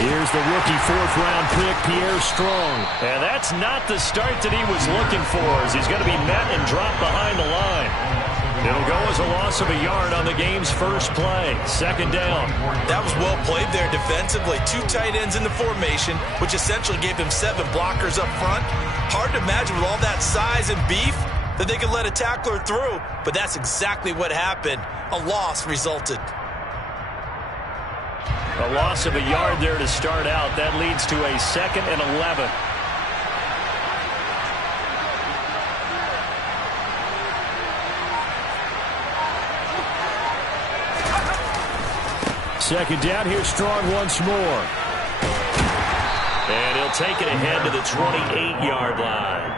Here's the rookie fourth-round pick, Pierre Strong. And that's not the start that he was looking for, as he's going to be met and dropped behind the line. It'll go as a loss of a yard on the game's first play. Second down. That was well played there defensively. 2 tight ends in the formation, which essentially gave him 7 blockers up front. Hard to imagine with all that size and beef that they could let a tackler through, but that's exactly what happened. A loss resulted. A loss of a yard there to start out. That leads to a 2nd and 11. Second down, here's Strong once more. And he'll take it ahead to the 28-yard line.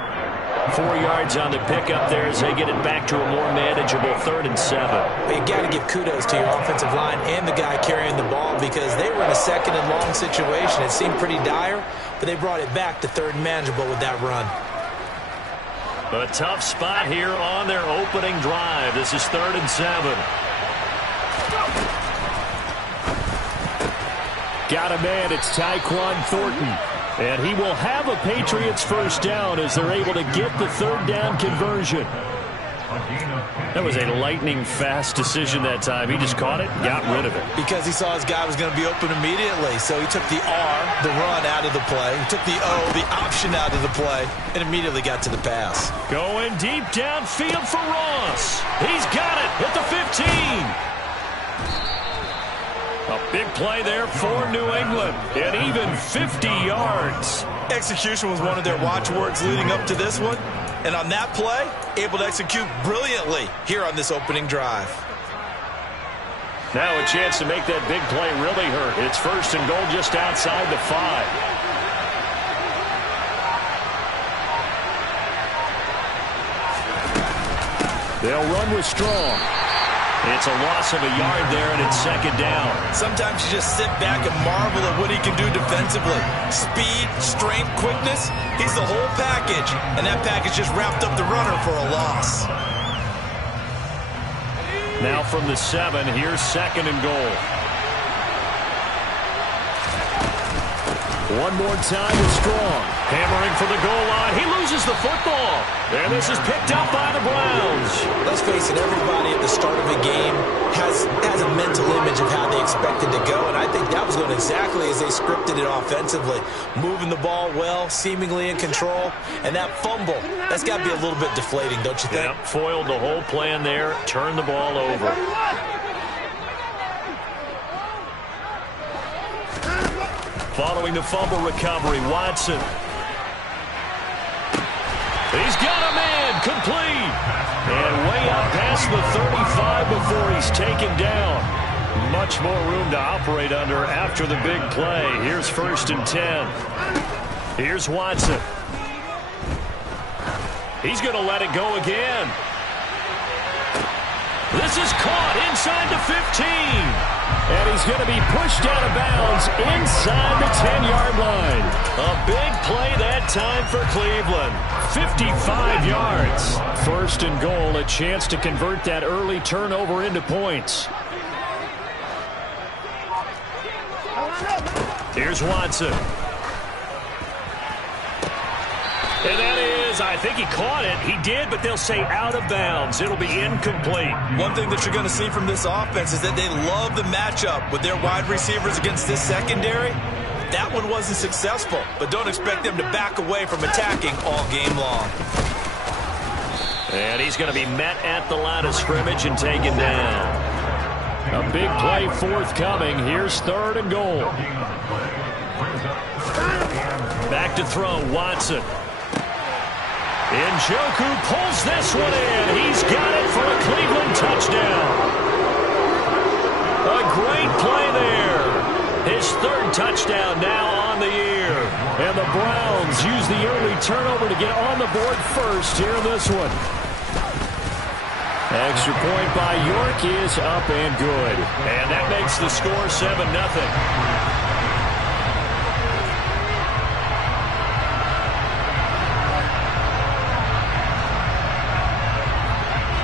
4 yards on the pickup there as they get it back to a more manageable 3rd and 7. But you got to give kudos to your offensive line and the guy carrying the ball, because they were in a 2nd and long situation. It seemed pretty dire, but they brought it back to 3rd and manageable with that run. A tough spot here on their opening drive. This is 3rd and 7. Got a man, it's Tyquan Thornton. And he will have a Patriots first down as they're able to get the 3rd down conversion. That was a lightning-fast decision that time. He just caught it and got rid of it. Because he saw his guy was going to be open immediately. So he took the R, the run, out of the play. He took the O, the option, out of the play, and immediately got to the pass. Going deep downfield for Ross. He's got it at the 15. A big play there for New England, and even 50 yards. Execution was one of their watchwords leading up to this one. And on that play, able to execute brilliantly here on this opening drive. Now a chance to make that big play really hurt. It's 1st and goal just outside the 5. They'll run with Strong. It's a loss of a yard there, and it's 2nd down. Sometimes you just sit back and marvel at what he can do defensively. Speed, strength, quickness, he's the whole package. And that package just wrapped up the runner for a loss. Now from the 7, here's 2nd and goal. One more time with Strong. Hammering for the goal line. He loses the football. And this is picked up by the Browns. Let's face it, everybody at the start of a game has a mental image of how they expect it to go, and I think that was going exactly as they scripted it offensively. Moving the ball well, seemingly in control, and that fumble, that's got to be a little bit deflating, don't you think? Yep, foiled the whole plan there, turned the ball over. Following the fumble recovery, Watson. He's got a man, complete. And way up past the 35 before he's taken down. Much more room to operate under after the big play. Here's 1st and 10. Here's Watson. He's going to let it go again. This is caught inside the 15. And he's going to be pushed out of bounds inside the 10-yard line. A big play that time for Cleveland. 55 yards. 1st and goal, a chance to convert that early turnover into points. Here's Watson. And that is, I think he caught it. He did, but they'll say out of bounds. It'll be incomplete. One thing that you're going to see from this offense is that they love the matchup with their wide receivers against this secondary. That one wasn't successful, but don't expect them to back away from attacking all game long. And he's going to be met at the line of scrimmage and taken down. A big play forthcoming. Here's 3rd and goal. Back to throw, Watson. Njoku pulls this one in. He's got it for a Cleveland touchdown. A great play there. His 3rd touchdown now on the year. And the Browns use the early turnover to get on the board first here in this one. Extra point by York is up and good. And that makes the score 7-0.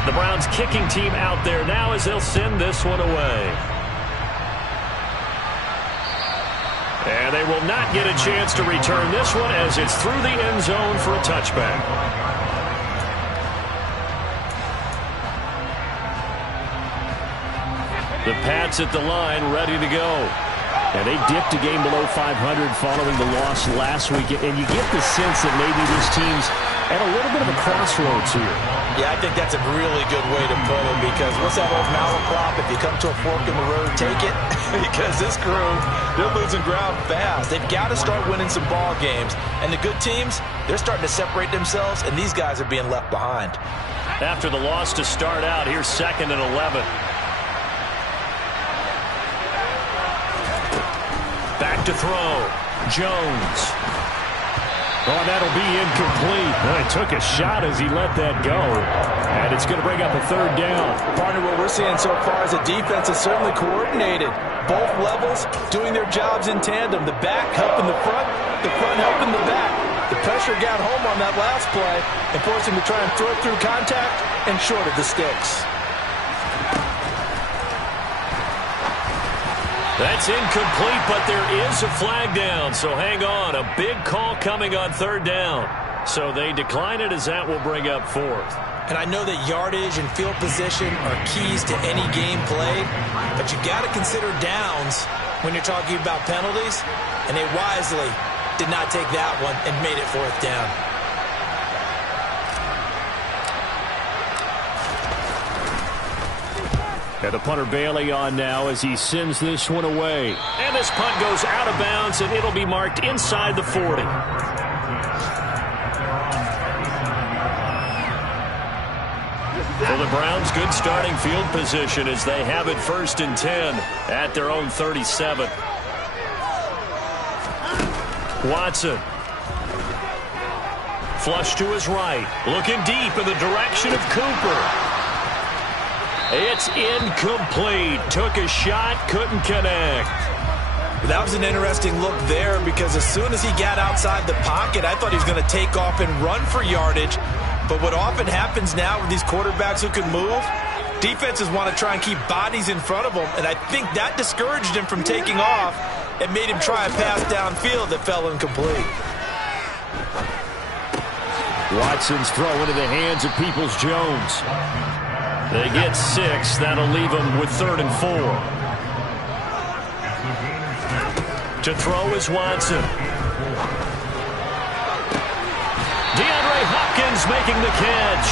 The Browns kicking team out there now as they'll send this one away. And they will not get a chance to return this one as it's through the end zone for a touchback. The Pats at the line, ready to go. And they dipped a game below 500 following the loss last week. And you get the sense that maybe this team's at a little bit of a crossroads here. Yeah, I think that's a really good way to put it, because what's that old malaprop? If you come to a fork in the road, take it. Because this crew, they're losing ground fast. They've got to start winning some ball games. And the good teams, they're starting to separate themselves, and these guys are being left behind. After the loss to start out, here's 2nd and 11. Back to throw. Jones. Oh, that'll be incomplete. Well, he took a shot as he let that go. And it's going to bring up a 3rd down. Partner, what we're seeing so far is the defense is certainly coordinated. Both levels doing their jobs in tandem. The back helping the front helping the back. The pressure got home on that last play and forced him to try and throw it through contact and short of the sticks. That's incomplete, but there is a flag down, so hang on. A big call coming on 3rd down. So they decline it as that will bring up 4th. And I know that yardage and field position are keys to any game played, but you got to consider downs when you're talking about penalties, and they wisely did not take that one and made it 4th down. And the punter Bailey on now as he sends this one away. And this punt goes out of bounds, and it'll be marked inside the 40. For the Browns, good starting field position as they have it 1st and 10 at their own 37. Watson. Flush to his right. Looking deep in the direction of Cooper. It's incomplete. Took a shot, couldn't connect. That was an interesting look there, because as soon as he got outside the pocket, I thought he was going to take off and run for yardage. But what often happens now with these quarterbacks who can move, defenses want to try and keep bodies in front of them, and I think that discouraged him from taking off and made him try a pass downfield that fell incomplete. Watson's throw into the hands of Peoples-Jones. They get 6. That'll leave them with 3rd and 4. To throw is Watson. DeAndre Hopkins making the catch.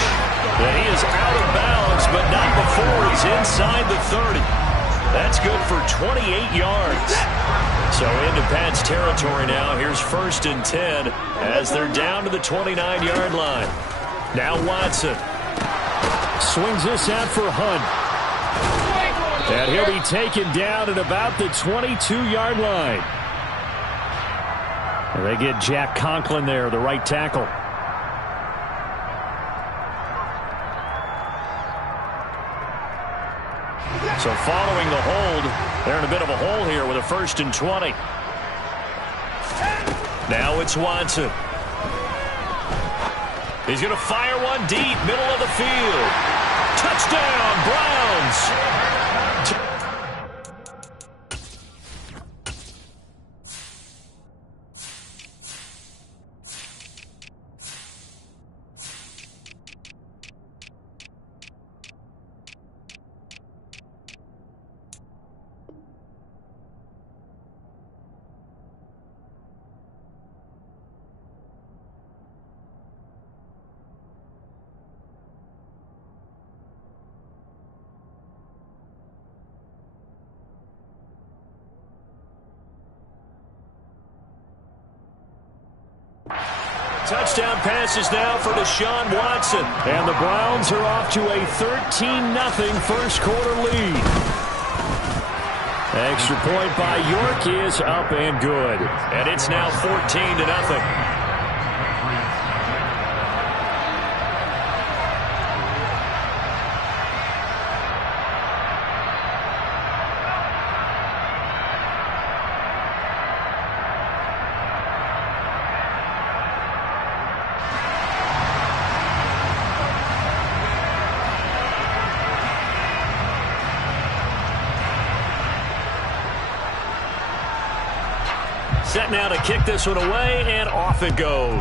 And he is out of bounds, but not before he's inside the 30. That's good for 28 yards. So into Pat's territory now. Here's 1st and 10 as they're down to the 29-yard line. Now Watson. Swings this out for Hunt. And he'll be taken down at about the 22-yard line. And they get Jack Conklin there, the right tackle. So following the hold, they're in a bit of a hole here with a 1st and 20. Now it's Watson. He's going to fire one deep, middle of the field. Touchdown, Browns. Touchdown passes now for Deshaun Watson. And the Browns are off to a 13-0 first quarter lead. Extra point by York is up and good. And it's now 14-0. set now to kick this one away, and off it goes.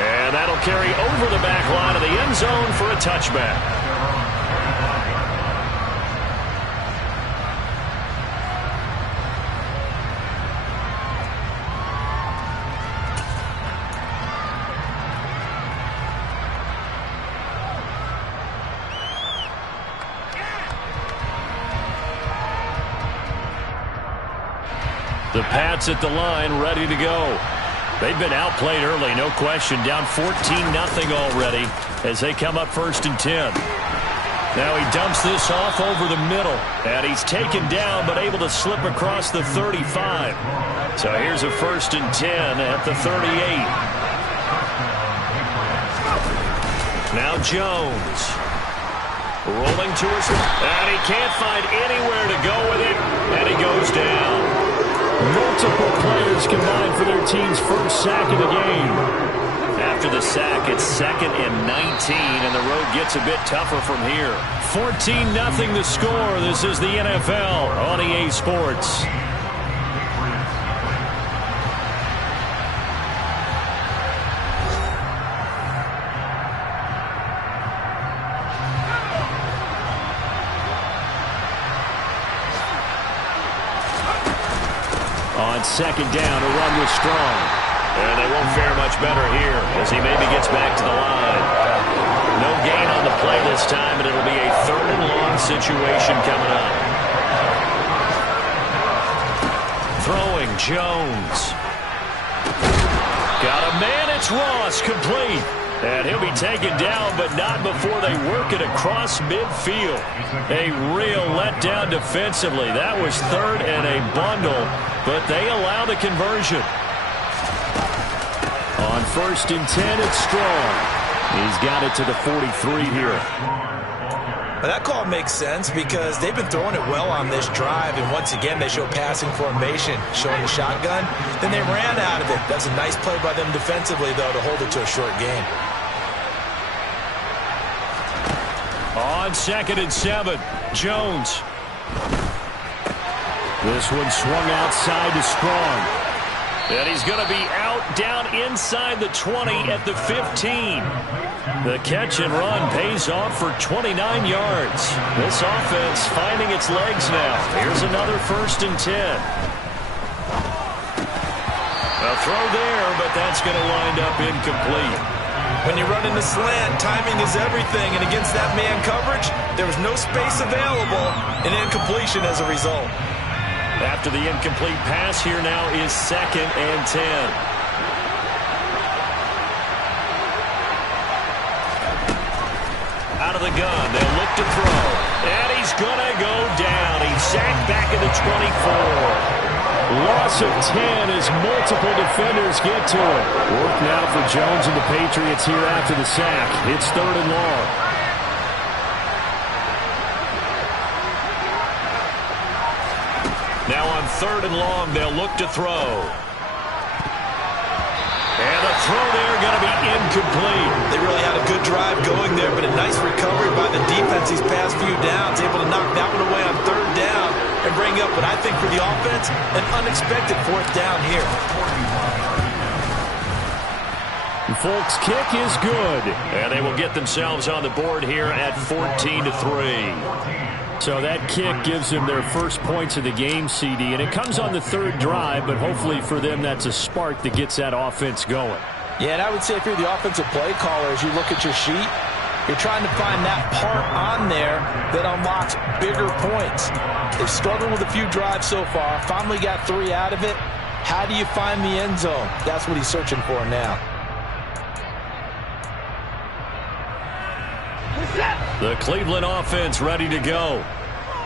And that'll carry over the back line of the end zone for a touchback. The Pats at the line, ready to go. They've been outplayed early, no question. Down 14-0 already as they come up 1st and 10. Now he dumps this off over the middle. And he's taken down but able to slip across the 35. So here's a 1st and 10 at the 38. Now Jones. Rolling to his left. And he can't find anywhere to go with it. And he goes down. Multiple players combined for their team's first sack of the game. After the sack, it's 2nd and 19, and the road gets a bit tougher from here. 14-0 the score. This is the NFL on EA Sports. On 2nd down, a run was strong. And they won't fare much better here as he maybe gets back to the line. No gain on the play this time, and it'll be a 3rd and long situation coming up. Throwing, Jones. Got a man, it's Ross, complete. And he'll be taken down, but not before they work it across midfield. A real letdown defensively. That was 3rd and a bundle, but they allow the conversion. On 1st and 10, it's Strong. He's got it to the 43 here. Well, that call makes sense because they've been throwing it well on this drive, and once again they show passing formation, showing the shotgun. Then they ran out of it. That's a nice play by them defensively, though, to hold it to a short game. On 2nd and 7, Jones. This one swung outside to Strong. And he's going to be out down inside the 20 at the 15. The catch and run pays off for 29 yards. This offense finding its legs now. Here's another 1st and 10. A throw there, but that's going to wind up incomplete. When you run in the slant, timing is everything, and against that man coverage, there was no space available, and incompletion as a result. After the incomplete pass, here now is 2nd and 10. Out of the gun, they'll look to throw. And he's going to go down. He's sacked back at the 24. Loss of 10 as multiple defenders get to it. Work now for Jones and the Patriots here after the sack. It's 3rd and long. Now on 3rd and long, they'll look to throw. And the throw there going to be incomplete. They really had a good drive going there, but a nice recovery by the defense these past few downs, able to knock that one away on 3rd down and bring up what I think for the offense, an unexpected 4th down here. And Folk's kick is good. And they will get themselves on the board here at 14-3. So that kick gives them their first points of the game, CD, and it comes on the 3rd drive, but hopefully for them that's a spark that gets that offense going. Yeah, and I would say if you're the offensive play caller, as you look at your sheet, you're trying to find that part on there that unlocks bigger points. They've struggled with a few drives so far, finally got 3 out of it. How do you find the end zone? That's what he's searching for now. The Cleveland offense ready to go.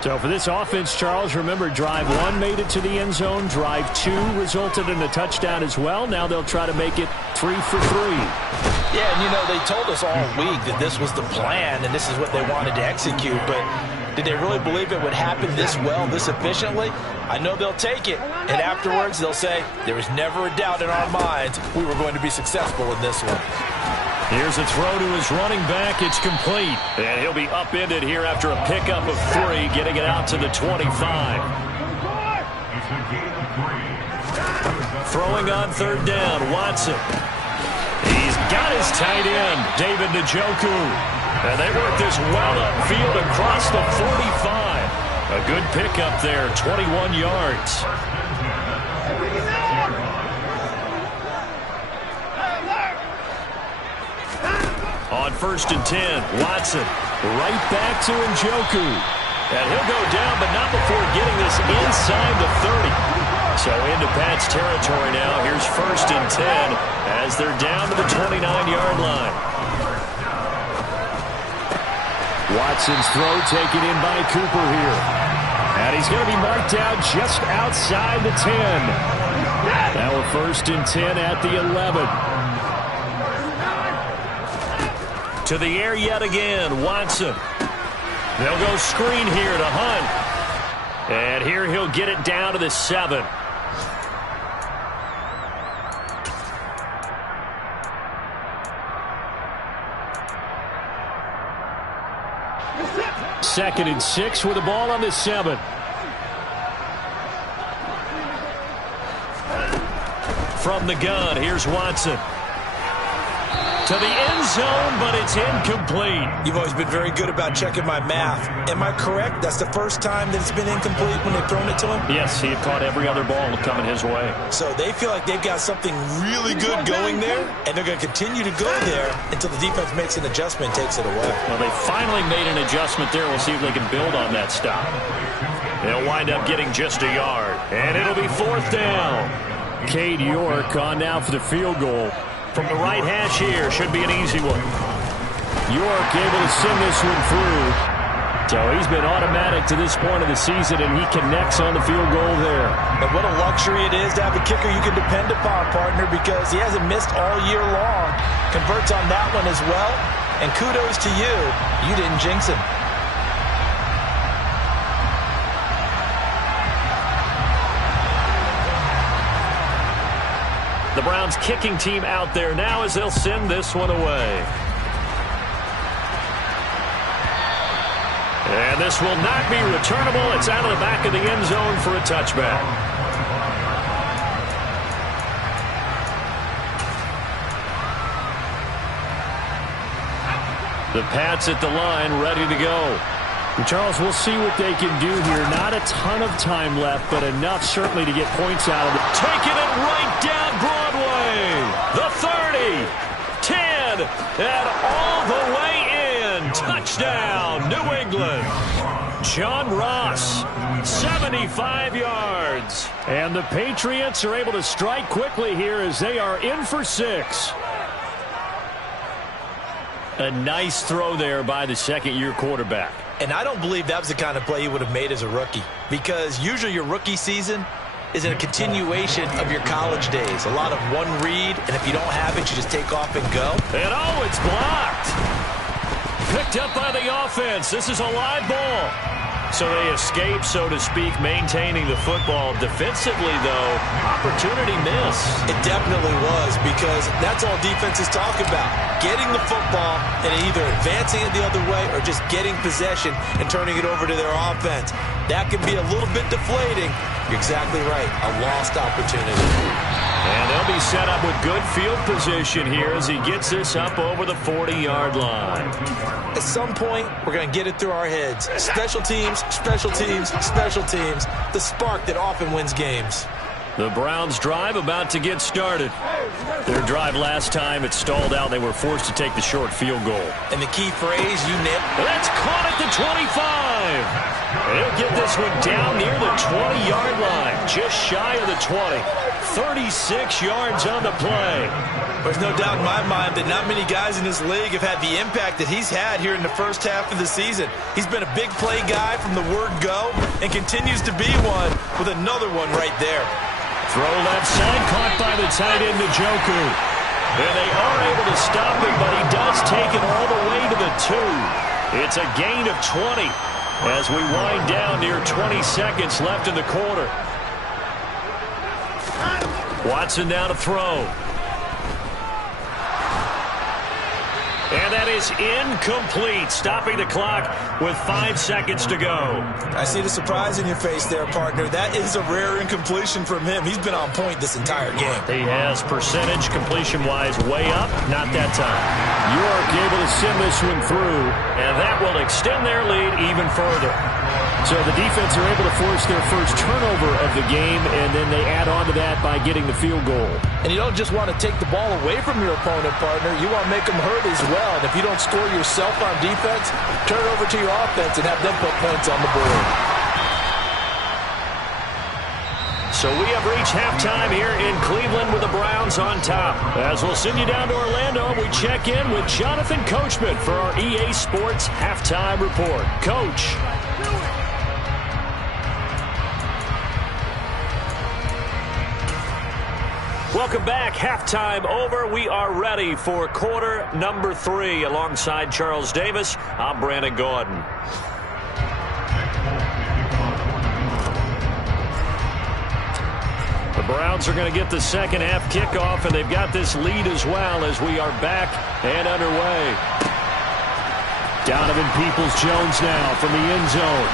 So for this offense, Charles, remember drive 1 made it to the end zone. Drive 2 resulted in a touchdown as well. Now they'll try to make it 3 for 3. Yeah, and you know, they told us all week that this was the plan and this is what they wanted to execute, but did they really believe it would happen this well, this efficiently? I know they'll take it, and afterwards they'll say, there was never a doubt in our minds we were going to be successful in this one. Here's a throw to his running back. It's complete. And he'll be upended here after a pickup of 3, getting it out to the 25. Throwing on third down, Watson. He's got his tight end, David Njoku. And they work this well upfield across the 45. A good pickup there, 21 yards. On 1st and 10, Watson right back to Njoku. And he'll go down, but not before getting this inside the 30. So into Pat's territory now. Here's 1st and 10 as they're down to the 29-yard line. Watson's throw taken in by Cooper here. And he's going to be marked down just outside the 10. Now a 1st and 10 at the 11. To the air yet again, Watson. They'll go screen here to Hunt. And here he'll get it down to the 7. Second and 6 with the ball on the 7. From the gun, here's Watson. To the end zone, but it's incomplete. You've always been very good about checking my math. Am I correct? That's the first time that it's been incomplete when they've thrown it to him? Yes, he had caught every other ball coming his way. So they feel like they've got something really good going there, and they're going to continue to go there until the defense makes an adjustment and takes it away. Well, they finally made an adjustment there. We'll see if they can build on that stop. They'll wind up getting just a yard, and it'll be 4th down. Cade York on now for the field goal. From the right hash here, should be an easy one. York able to send this one through. So he's been automatic to this point of the season, and he connects on the field goal there. And what a luxury it is to have a kicker you can depend upon, partner, because he hasn't missed all year long. Converts on that one as well. And kudos to you. You didn't jinx him. The Browns kicking team out there now as they'll send this one away. And this will not be returnable. It's out of the back of the end zone for a touchback. The Pats at the line ready to go. Charles, we'll see what they can do here. Not a ton of time left, but enough certainly to get points out of it. Taking it right down Broadway. The 30, 10, and all the way in. Touchdown, New England. John Ross, 75 yards. And the Patriots are able to strike quickly here as they are in for 6. A nice throw there by the second-year quarterback. And I don't believe that was the kind of play he would have made as a rookie, because usually your rookie season is a continuation of your college days. A lot of one read, and if you don't have it, you just take off and go. And oh, it's blocked. Picked up by the offense. This is a live ball. So they escape, so to speak, maintaining the football. Defensively, though, opportunity miss. It definitely was, because that's all defenses talk about. Getting the football and either advancing it the other way or just getting possession and turning it over to their offense. That can be a little bit deflating. You're exactly right. A lost opportunity. And they'll be set up with good field position here as he gets this up over the 40-yard line. At some point, we're going to get it through our heads. Special teams, special teams, special teams. The spark that often wins games. The Browns drive about to get started. Their drive last time, it stalled out. They were forced to take the short field goal. And the key phrase, you nailed it. That's caught at the 25. They'll get this one down near the 20-yard line, just shy of the 20. 36 yards on the play. There's no doubt in my mind that not many guys in this league have had the impact that he's had here in the first half of the season. He's been a big play guy from the word go and continues to be one with another one right there. Throw left side, caught by the tight end Njoku. And they are able to stop him, but he does take it all the way to the 2. It's a gain of 20 as we wind down near 20 seconds left in the quarter. Watson down to throw. And that is incomplete, stopping the clock with 5 seconds to go. I see the surprise in your face there, partner. That is a rare incompletion from him. He's been on point this entire game. He has percentage completion-wise way up, not that time. York able to send this one through, and that will extend their lead even further. So the defense are able to force their first turnover of the game, and then they add on to that by getting the field goal. And you don't just want to take the ball away from your opponent, partner. You want to make them hurt as well. And if you don't score yourself on defense, turn it over to your offense and have them put points on the board. So we have reached halftime here in Cleveland with the Browns on top. As we'll send you down to Orlando, we check in with Jonathan Coachman for our EA Sports Halftime Report. Coach. Welcome back. Halftime over. We are ready for quarter number 3. Alongside Charles Davis, I'm Brandon Gaudin. The Browns are going to get the second half kickoff, and they've got this lead as well as we are back and underway. Donovan Peoples-Jones now from the end zone.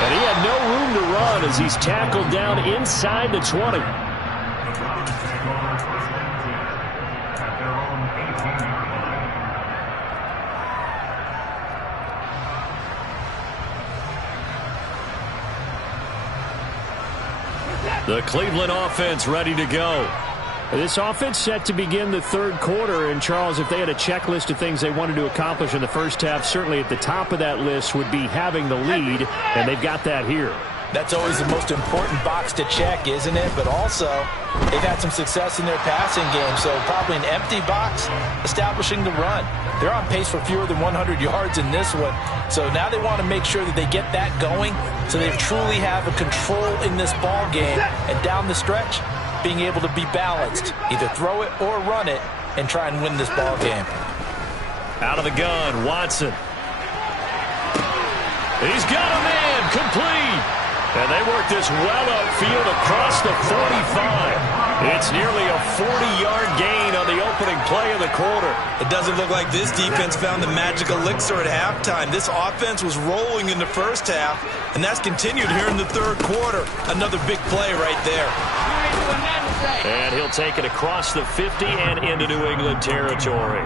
And he had no room to run as he's tackled down inside the 20. The Cleveland offense ready to go. This offense set to begin the third quarter. And, Charles, if they had a checklist of things they wanted to accomplish in the first half, certainly at the top of that list would be having the lead, and they've got that here. That's always the most important box to check, isn't it? But also, they've had some success in their passing game, so probably an empty box establishing the run. They're on pace for fewer than 100 yards in this one, so now they want to make sure that they get that going so they truly have a control in this ball game, and down the stretch, being able to be balanced, either throw it or run it, and try and win this ball game. Out of the gun, Watson. He's got a man, complete. And they work this well upfield across the 45. It's nearly a 40-yard gain on the opening play of the quarter. It doesn't look like this defense found the magic elixir at halftime. This offense was rolling in the first half, and that's continued here in the third quarter. Another big play right there. And he'll take it across the 50 and into New England territory.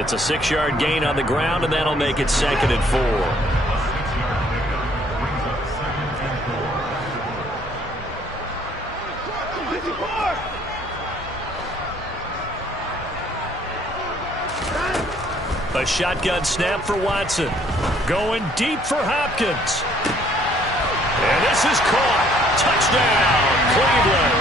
It's a 6-yard gain on the ground, and that'll make it 2nd and 4. A shotgun snap for Watson. Going deep for Hopkins. And this is caught. Touchdown, Cleveland.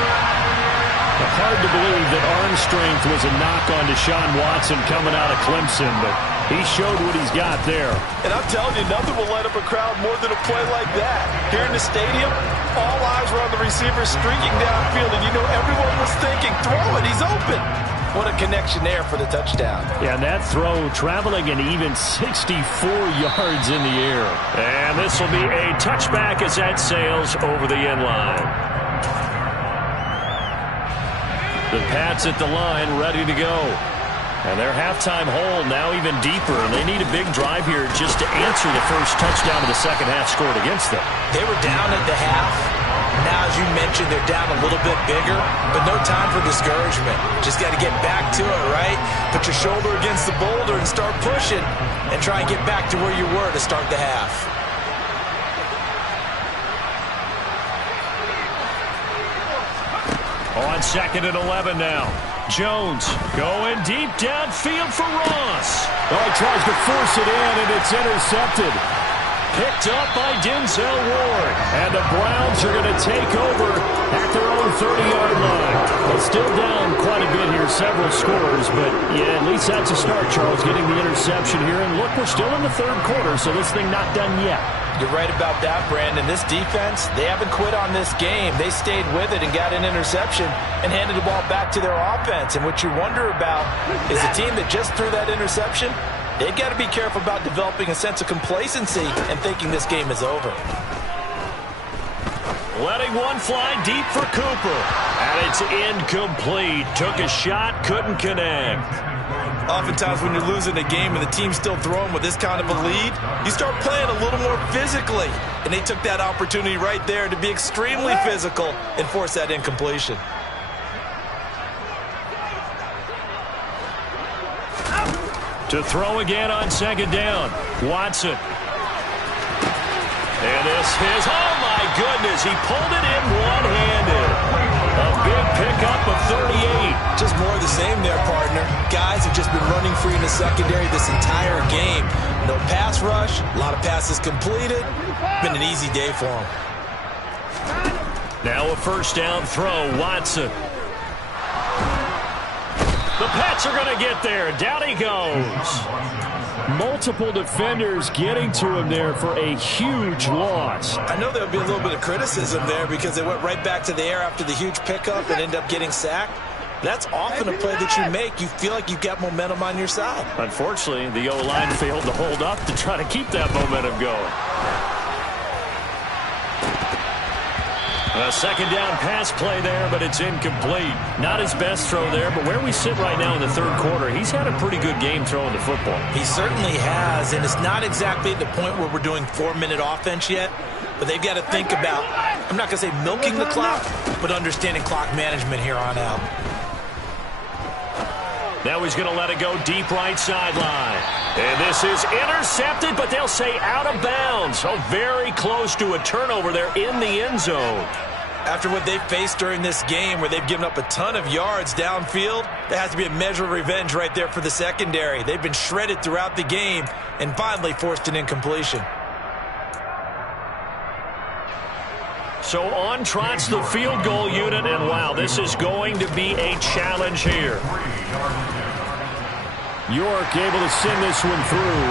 Hard to believe that arm strength was a knock on Deshaun Watson coming out of Clemson, but he showed what he's got there. And I'm telling you, nothing will light up a crowd more than a play like that. Here in the stadium, all eyes were on the receiver streaking downfield, and you know everyone was thinking, throw it, he's open. What a connection there for the touchdown. Yeah, and that throw traveling an even 64 yards in the air. And this will be a touchback as that sails over the end line. The Pats at the line ready to go. And their halftime hole now even deeper. And they need a big drive here just to answer the first touchdown of the second half scored against them. They were down at the half. Now, as you mentioned, they're down a little bit bigger, but no time for discouragement. Just got to get back to it, right? Put your shoulder against the boulder and start pushing and try and get back to where you were to start the half. On 2nd and 11 now. Jones going deep downfield for Ross. Oh, he tries to force it in, and it's intercepted. Picked up by Denzel Ward. And the Browns are going to take over at their own 30-yard line. Well, still down quite a bit here, several scores, but yeah, at least that's a start, Charles, getting the interception here. And look, we're still in the third quarter, so this thing not done yet. You're right about that, Brandon. This defense, they haven't quit on this game. They stayed with it and got an interception and handed the ball back to their offense. And what you wonder about is a team that just threw that interception, they've got to be careful about developing a sense of complacency and thinking this game is over. Letting one fly deep for Cooper. And it's incomplete. Took a shot, couldn't connect. Oftentimes when you're losing a game and the team's still throwing with this kind of a lead, you start playing a little more physically. And they took that opportunity right there to be extremely physical and force that incompletion. To throw again on second down, Watson. And this is, oh my goodness, he pulled it in one-handed. A big pickup of 38. Just more of the same there, partner. Guys have just been running free in the secondary this entire game. No pass rush, a lot of passes completed. Been an easy day for them. Now a first down throw, Watson. The Pats are going to get there. Down he goes. Multiple defenders getting to him there for a huge loss. I know there'll be a little bit of criticism there because they went right back to the air after the huge pickup and ended up getting sacked. That's often a play that you make. You feel like you've got momentum on your side. Unfortunately, the O-line failed to hold up to try to keep that momentum going. A second down pass play there, but it's incomplete. Not his best throw there, but where we sit right now in the third quarter, he's had a pretty good game throwing the football. He certainly has, and it's not exactly at the point where we're doing 4-minute offense yet, but they've got to think about, I'm not going to say milking the clock, but understanding clock management here on out. Now he's going to let it go deep right sideline. And this is intercepted, but they'll say out of bounds. So very close to a turnover there in the end zone. After what they've faced during this game where they've given up a ton of yards downfield, there has to be a measure of revenge right there for the secondary. They've been shredded throughout the game and finally forced an incompletion. So on trots the field goal unit, and wow, this is going to be a challenge here. York able to send this one through.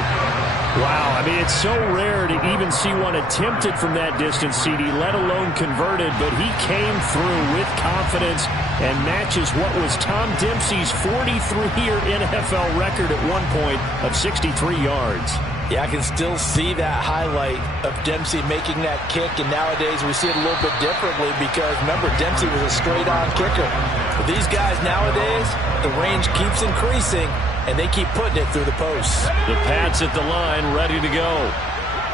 Wow, I mean, it's so rare to even see one attempted from that distance, CD, let alone converted, but he came through with confidence and matches what was Tom Dempsey's 43-year NFL record at one point of 63 yards. Yeah, I can still see that highlight of Dempsey making that kick, and nowadays we see it a little bit differently because, remember, Dempsey was a straight-on kicker. But these guys nowadays, the range keeps increasing, and they keep putting it through the posts. The Pats at the line, ready to go.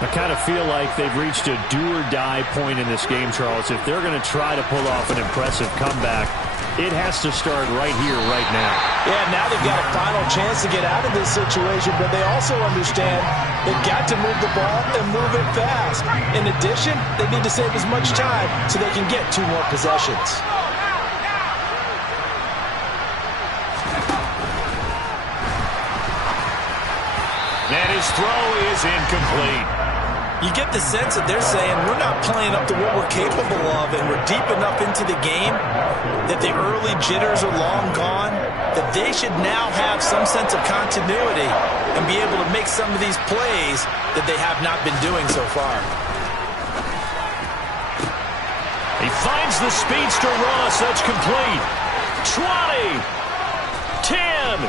I kind of feel like they've reached a do-or-die point in this game, Charles. If they're going to try to pull off an impressive comeback, it has to start right here, right now. Yeah, now they've got a final chance to get out of this situation, but they also understand they've got to move the ball and move it fast. In addition, they need to save as much time so they can get 2 more possessions. And his throw is incomplete. You get the sense that they're saying we're not playing up to what we're capable of, and we're deep enough into the game that the early jitters are long gone, that they should now have some sense of continuity and be able to make some of these plays that they have not been doing so far. He finds the speedster Ross. That's complete. 20. 10.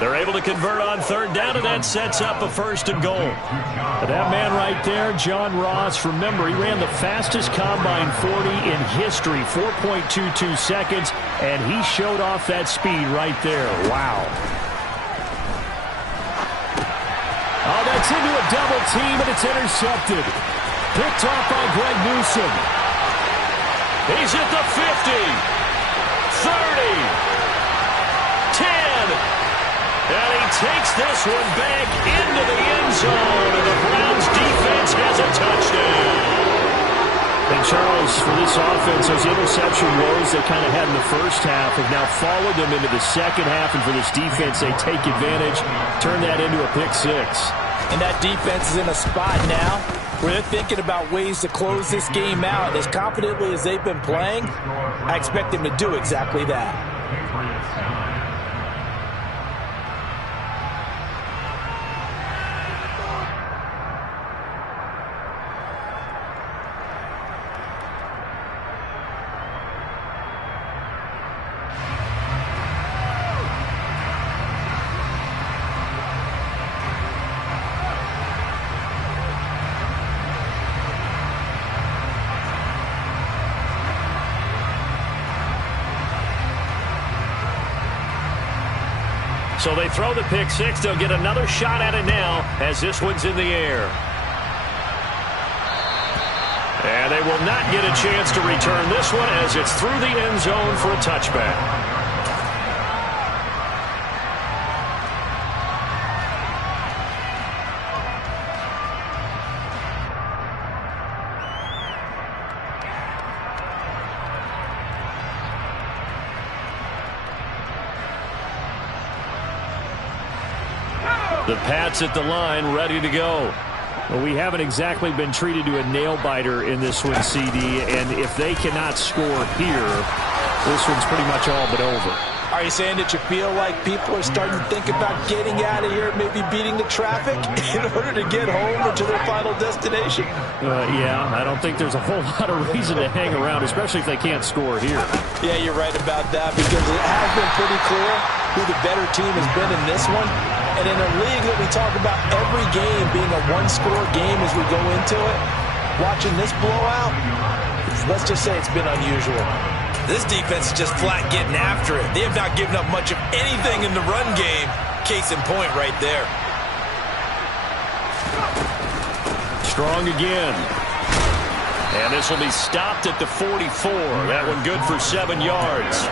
They're able to convert on third down, and that sets up a first and goal. But that man right there, John Ross, remember, he ran the fastest combine 40 in history, 4.22 seconds, and he showed off that speed right there. Wow. Oh, that's into a double team, and it's intercepted. Picked off by Greg Newsome. He's at the 50, 30, 10. And he takes this one back into the end zone, and the Browns defense has a touchdown. And Charles, for this offense, those interception woes they kind of had in the first half have now followed them into the second half, and for this defense, they take advantage, turn that into a pick 6. And that defense is in a spot now where they're thinking about ways to close this game out. As confidently as they've been playing, I expect them to do exactly that. So they throw the pick six. They'll get another shot at it now as this one's in the air. And they will not get a chance to return this one as it's through the end zone for a touchback. The Pats at the line, ready to go. Well, we haven't exactly been treated to a nail-biter in this one, CD, and if they cannot score here, this one's pretty much all but over. Are you saying that you feel like people are starting to think about getting out of here, maybe beating the traffic in order to get home or to their final destination? Yeah, I don't think there's a whole lot of reason to hang around, especially if they can't score here. Yeah, you're right about that, because it has been pretty clear who the better team has been in this one. And in a league that we talk about every game being a one-score game as we go into it, watching this blowout, let's just say it's been unusual. This defense is just flat getting after it. They have not given up much of anything in the run game. Case in point right there. Strong again. And this will be stopped at the 44. That one good for 7 yards.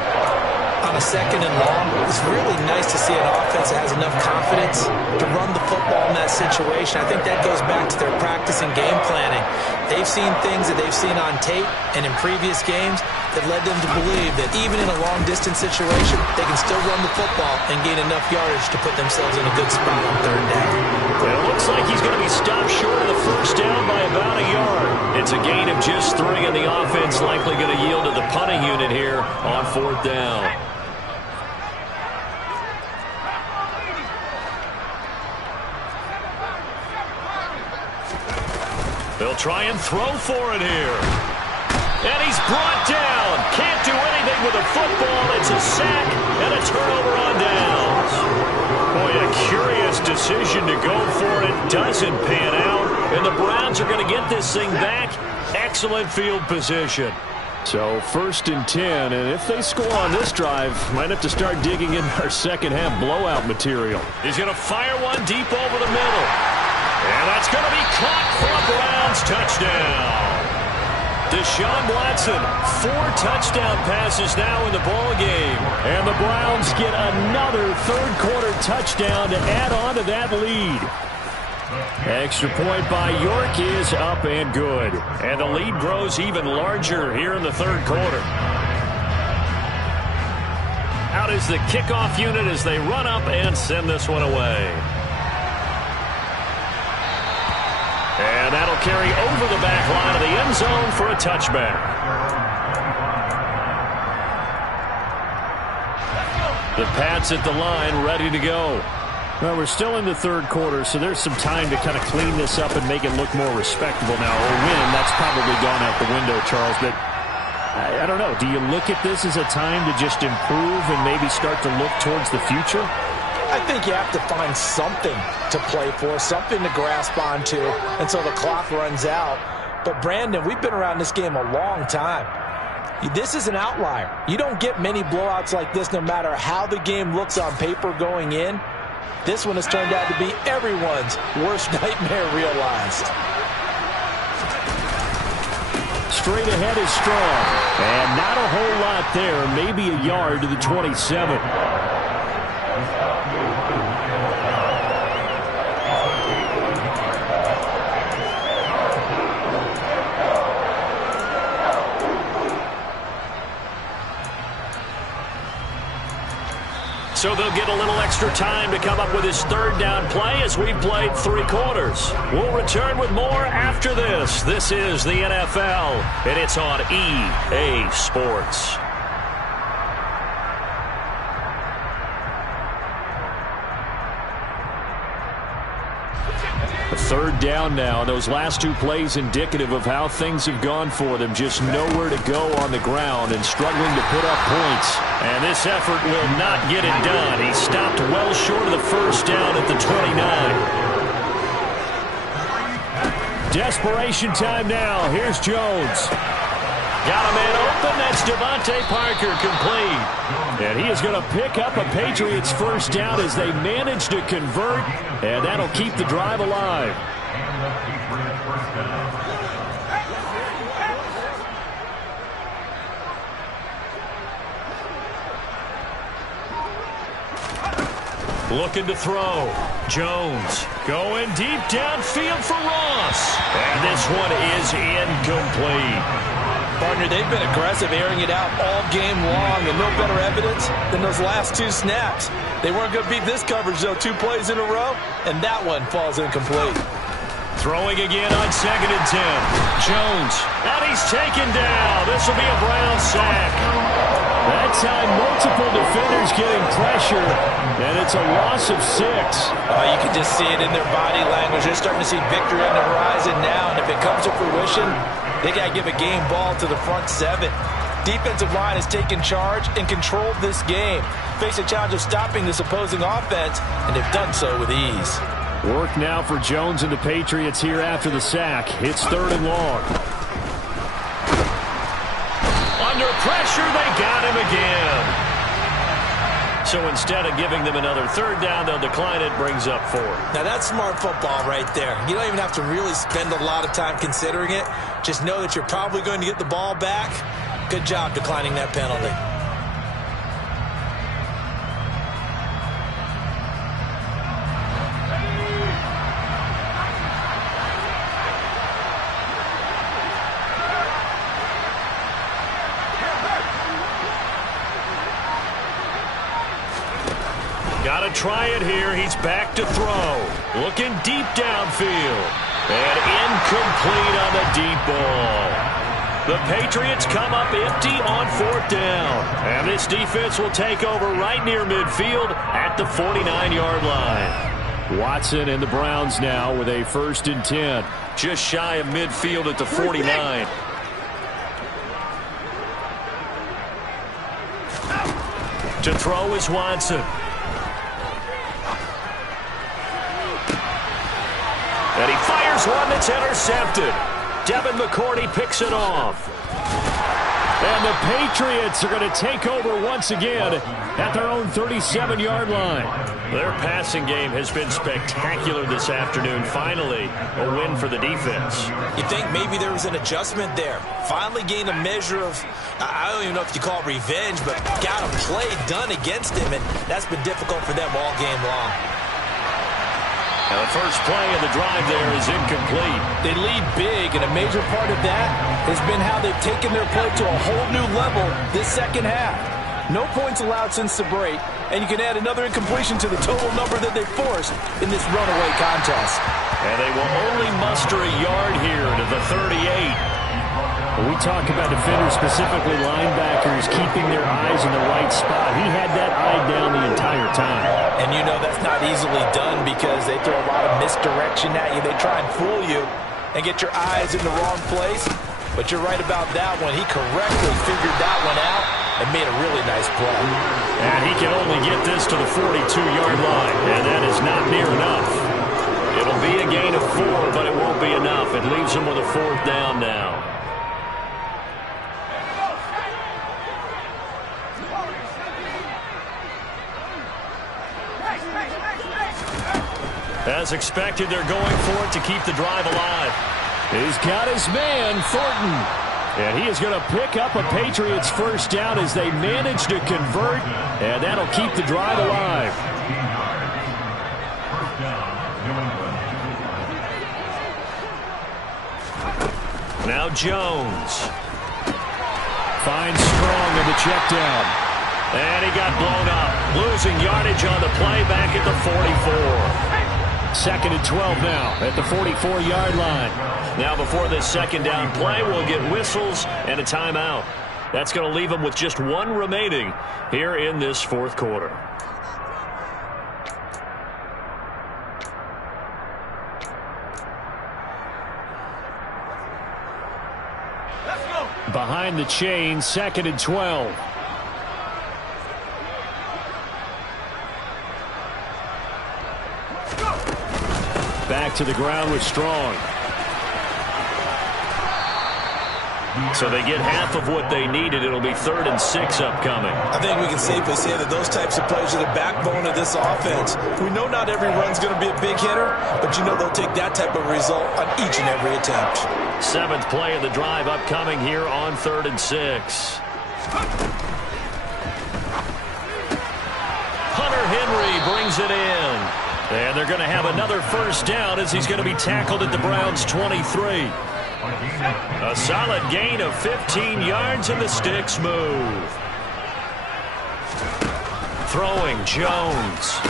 On a second and long, it's really nice to see an offense that has enough confidence to run the football in that situation. I think that goes back to their practice and game planning. They've seen things that they've seen on tape and in previous games that led them to believe that even in a long-distance situation, they can still run the football and gain enough yardage to put themselves in a good spot on third down. It looks like he's going to be stopped short of the first down by about a yard. It's a gain of just 3, and the offense likely going to yield to the punting unit here on fourth down. They'll try and throw for it here. And he's brought down. Can't do anything with the football. It's a sack and a turnover on downs. Boy, a curious decision to go for it. Doesn't pan out. And the Browns are going to get this thing back. Excellent field position. So 1st and 10, and if they score on this drive, might have to start digging in our second half blowout material. He's going to fire one deep over the middle. And that's going to be caught for a Browns touchdown. Deshaun Watson, 4 touchdown passes now in the ball game. And the Browns get another third-quarter touchdown to add on to that lead. Extra point by York is up and good. And the lead grows even larger here in the third quarter. Out is the kickoff unit as they run up and send this one away. And that'll carry over the back line of the end zone for a touchback. The Pats at the line, ready to go. Well, we're still in the third quarter, so there's some time to kind of clean this up and make it look more respectable now. A win, that's probably gone out the window, Charles, but I don't know. Do you look at this as a time to just improve and maybe start to look towards the future? I think you have to find something to play for, something to grasp onto until the clock runs out. But, Brandon, we've been around this game a long time. This is an outlier. You don't get many blowouts like this no matter how the game looks on paper going in. This one has turned out to be everyone's worst nightmare realized. Straight ahead is Strong. And not a whole lot there. Maybe a yard to the 27. So they'll get a little extra time to come up with his third down play as we've played 3 quarters. We'll return with more after this. This is the NFL, and it's on EA Sports. Third down now. Those last 2 plays indicative of how things have gone for them. Just nowhere to go on the ground and struggling to put up points. And this effort will not get it done. He stopped well short of the first down at the 29. Desperation time now. Here's Jones. Got a man open. That's Devontae Parker, complete. And he is going to pick up a Patriots first down as they manage to convert, and that'll keep the drive alive. Looking to throw. Jones going deep downfield for Ross. And this one is incomplete. Partner, they've been aggressive, airing it out all game long, and no better evidence than those last two snaps. They weren't going to beat this coverage, though, 2 plays in a row, and that one falls incomplete. Throwing again on 2nd and 10. Jones, and he's taken down. This will be a Brown sack. That time, multiple defenders getting pressure, and it's a loss of 6. You can just see it in their body language. They're starting to see victory on the horizon now, and if it comes to fruition, they got to give a game ball to the front 7. Defensive line has taken charge and controlled this game. Face a challenge of stopping this opposing offense, and they've done so with ease. Work now for Jones and the Patriots here after the sack. It's 3rd and long. Under pressure, they got him again. So instead of giving them another 3rd down, they'll decline it, brings up 4. Now that's smart football right there. You don't even have to really spend a lot of time considering it. Just know that you're probably going to get the ball back. Good job declining that penalty. Got to try it here. He's back to throw. Looking deep downfield. And incomplete on the deep ball. The Patriots come up empty on 4th down. And this defense will take over right near midfield at the 49-yard line. Watson and the Browns now with a 1st and 10. Just shy of midfield at the 49. To throw is Watson. And he fires one that's intercepted. Devin McCourty picks it off. And the Patriots are going to take over once again at their own 37-yard line. Their passing game has been spectacular this afternoon. Finally, a win for the defense. You think maybe there was an adjustment there. Finally gained a measure of, I don't even know if you call it revenge, but got a play done against him, and that's been difficult for them all game long. Now the first play of the drive there is incomplete. They lead big, and a major part of that has been how they've taken their play to a whole new level this second half. No points allowed since the break, and you can add another incompletion to the total number that they forced in this runaway contest. And they will only muster a yard here to the 38. When we talk about defenders, specifically linebackers, keeping their eyes in the right spot, he had that eye down the entire time. And you know that's not easily done because they throw a lot of misdirection at you. They try and fool you and get your eyes in the wrong place. But you're right about that one. He correctly figured that one out and made a really nice play. And he can only get this to the 42-yard line, and that is not near enough. It'll be a gain of 4, but it won't be enough. It leaves him with a 4th down now. As expected, they're going for it to keep the drive alive. He's got his man, Thornton. And he is going to pick up a Patriots first down as they manage to convert, and that'll keep the drive alive. Now Jones. Finds Strong in the check down. And he got blown up. Losing yardage on the play back at the 44. 2nd and 12 now at the 44-yard line. Now before this second down play, we'll get whistles and a timeout. That's going to leave them with just 1 remaining here in this 4th quarter. Let's go. Behind the chain, 2nd and 12. Back to the ground with Strong. So they get half of what they needed. It'll be 3rd and 6 upcoming. I think we can safely say that those types of plays are the backbone of this offense. We know not every run's going to be a big hitter, but you know they'll take that type of result on each and every attempt. 7th play of the drive upcoming here on 3rd and 6. Hunter Henry brings it in. And they're going to have another first down as he's going to be tackled at the Browns' 23. A solid gain of 15 yards and the sticks move. Throwing Jones.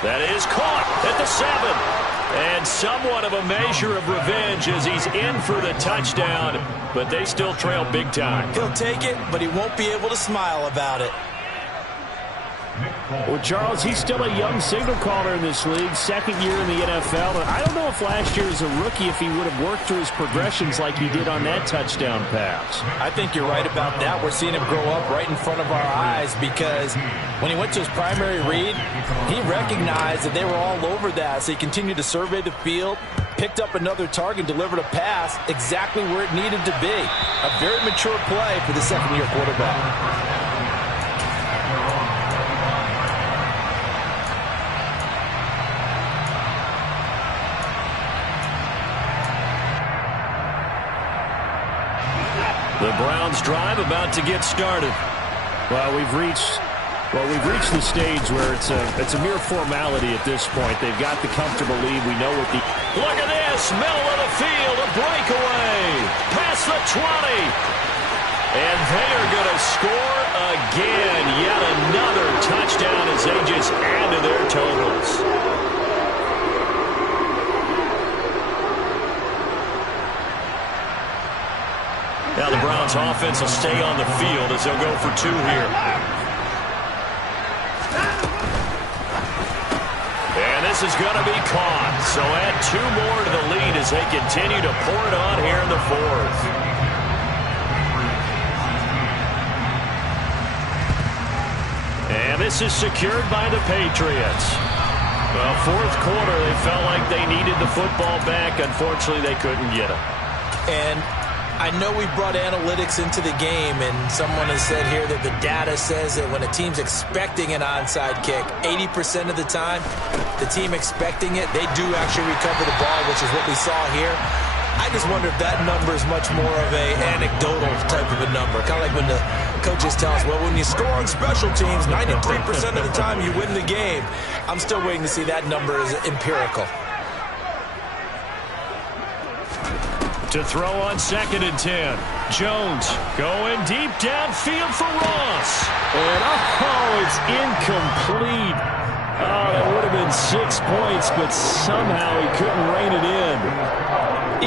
That is caught at the 7. And somewhat of a measure of revenge as he's in for the touchdown. But they still trail big time. He'll take it, but he won't be able to smile about it. Well, Charles, he's still a young signal caller in this league, 2nd year in the NFL. And I don't know if last year as a rookie if he would have worked through his progressions like he did on that touchdown pass. I think you're right about that. We're seeing him grow up right in front of our eyes because when he went to his primary read, he recognized that they were all over that. So he continued to survey the field, picked up another target, delivered a pass exactly where it needed to be. A very mature play for the 2nd-year quarterback. The Browns drive about to get started. Well, we've reached the stage where it's a mere formality at this point. They've got the comfortable lead. We know what the... Look at this, middle of the field, a breakaway, past the 20. And they are going to score again. Yet another touchdown as they just add to their totals. Now the Browns offense will stay on the field as they'll go for 2 here. And this is going to be caught. So add 2 more to the lead as they continue to pour it on here in the 4th. And this is secured by the Patriots. Well, 4th quarter, they felt like they needed the football back. Unfortunately, they couldn't get it. And I know we brought analytics into the game, and someone has said here that the data says that when a team's expecting an onside kick, 80% of the time, the team expecting it, they do actually recover the ball, which is what we saw here. I just wonder if that number is much more of a anecdotal type of a number. Kind of like when the coaches tell us, well, when you score on special teams, 93% of the time you win the game. I'm still waiting to see that number as empirical. To throw on 2nd and 10. Jones going deep downfield for Ross. And it's incomplete. Oh, that would have been 6 points, but somehow he couldn't rein it in.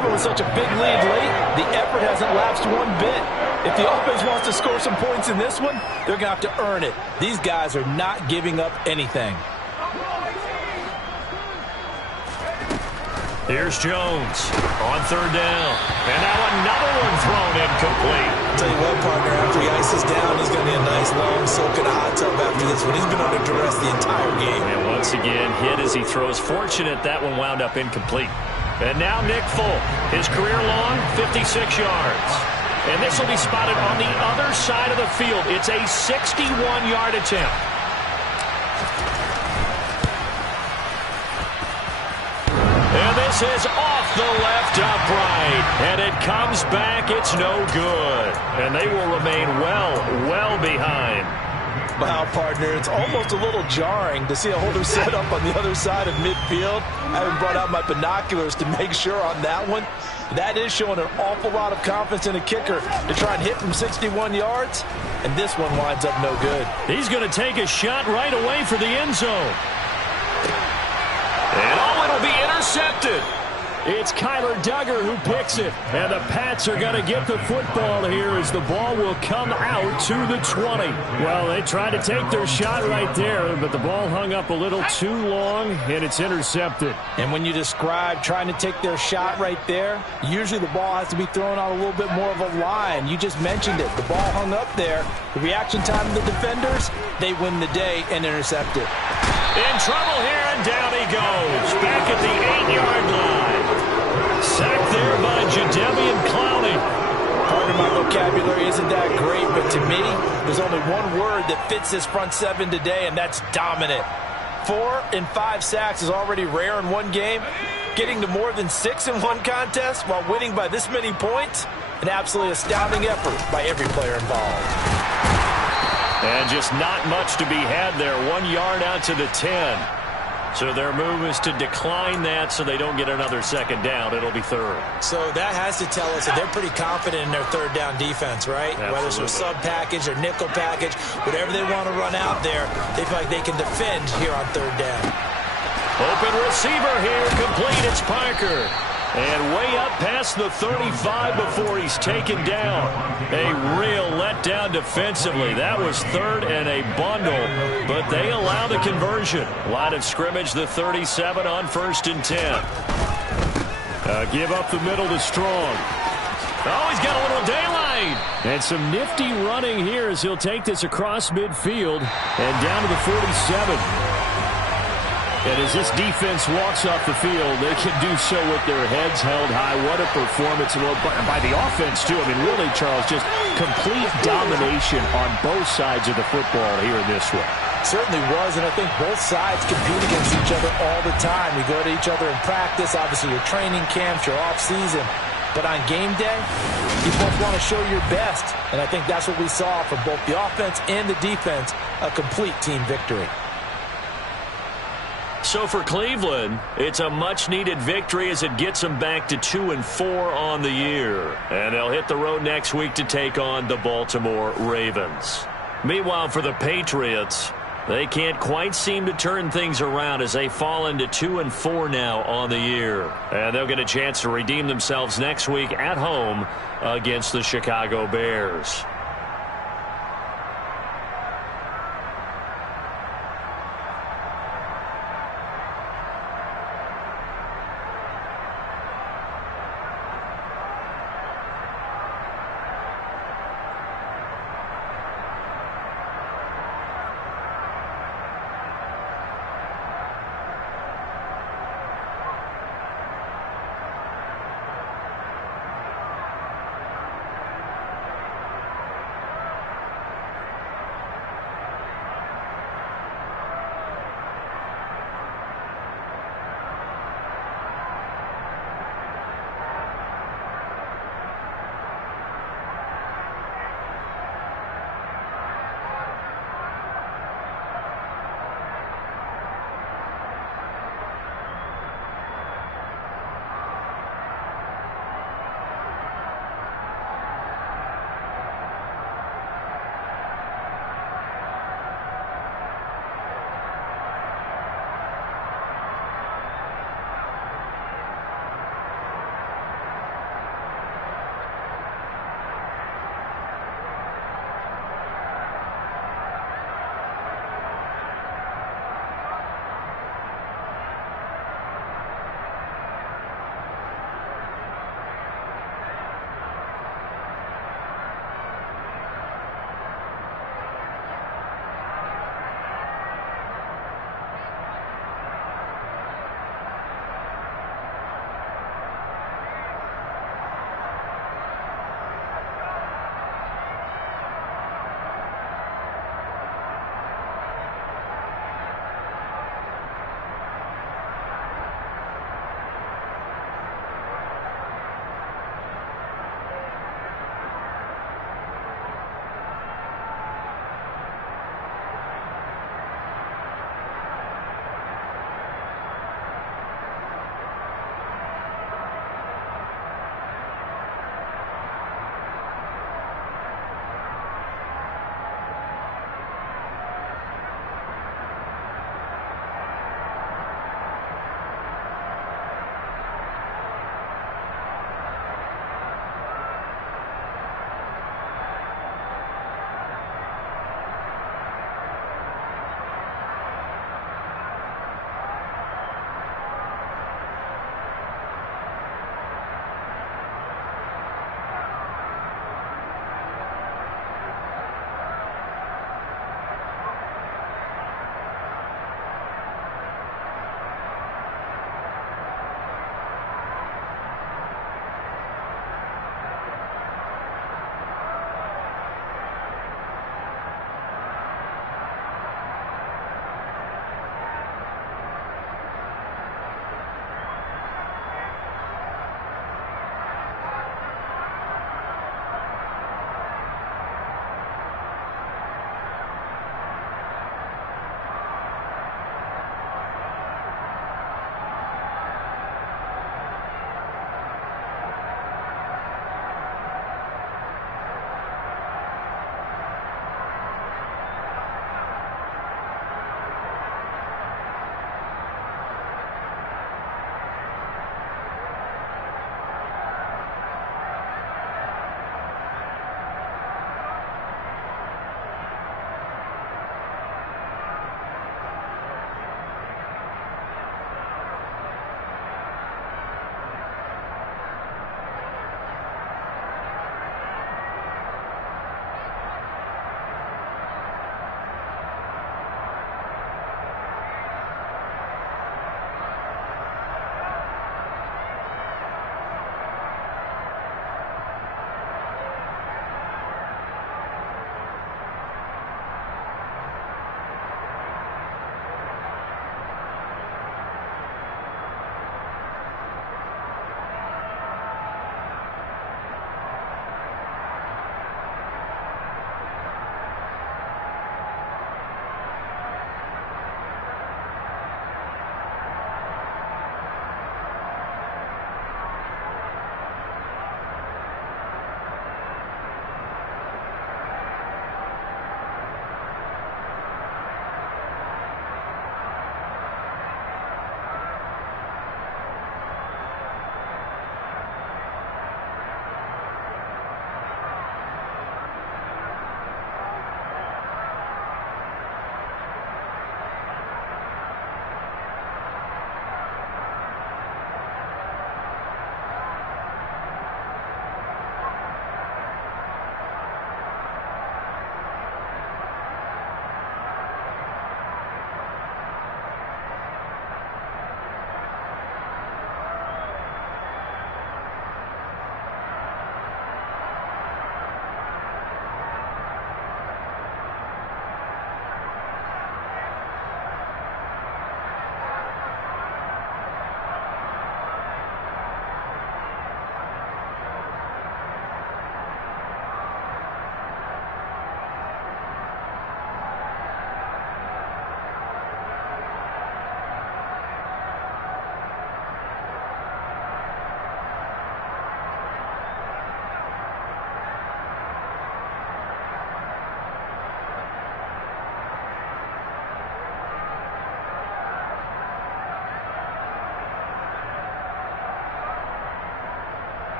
Even with such a big lead late, the effort hasn't lapsed one bit. If the offense wants to score some points in this one, they're going to have to earn it. These guys are not giving up anything. Here's Jones on 3rd down. And now another one thrown incomplete. I'll tell you what, partner, after he ices down, he's going to need a nice long soak in a hot tub after this one. He's been under duress the entire game. And once again, hit as he throws. Fortunate that one wound up incomplete. And now Nick Folk, his career long, 56 yards. And this will be spotted on the other side of the field. It's a 61-yard attempt. And this is off the left upright. And it comes back. It's no good. And they will remain well behind. Wow, partner, it's almost a little jarring to see a holder set up on the other side of midfield. I haven't brought out my binoculars to make sure on that one. That is showing an awful lot of confidence in a kicker to try and hit from 61 yards. And this one winds up no good. He's going to take a shot right away for the end zone. And it'll be intercepted. It's Kyler Duggar who picks it. And the Pats are going to get the football here as the ball will come out to the 20. Well, they tried to take their shot right there, but the ball hung up a little too long, and it's intercepted. And when you describe trying to take their shot right there, usually the ball has to be thrown out a little bit more of a line. You just mentioned it. The ball hung up there. The reaction time of the defenders, they win the day and intercept it. In trouble here, and down he goes. Back at the 8-yard line. Sacked there by Jadeveon Clowney. Pardon my vocabulary isn't that great, but to me, there's only one word that fits this front seven today, and that's dominant. 4 and 5 sacks is already rare in one game. Getting to more than 6 in one contest while winning by this many points, an absolutely astounding effort by every player involved. And just not much to be had there. 1 yard out to the 10. So their move is to decline that so they don't get another second down. It'll be third. So that has to tell us that they're pretty confident in their third down defense, right? Absolutely. Whether it's a sub package or nickel package, whatever they want to run out there, they feel like they can defend here on third down. Open receiver here, complete. It's Parker. And way up past the 35 before he's taken down. A real letdown defensively. That was third and a bundle, but they allow the conversion. Line of scrimmage, the 37 on 1st and 10. Give up the middle to Strong. Oh, he's got a little daylight. And some nifty running here as he'll take this across midfield and down to the 47. And as this defense walks off the field, they can do so with their heads held high. What a performance by the offense, too. I mean, really, Charles, just complete domination on both sides of the football here in this one. Certainly was, and I think both sides compete against each other all the time. You go to each other in practice, obviously your training camps, your off-season. But on game day, you both want to show your best. And I think that's what we saw from both the offense and the defense, a complete team victory. So for Cleveland, it's a much-needed victory as it gets them back to 2-4 on the year. And they'll hit the road next week to take on the Baltimore Ravens. Meanwhile, for the Patriots, they can't quite seem to turn things around as they fall into 2-4 now on the year. And they'll get a chance to redeem themselves next week at home against the Chicago Bears.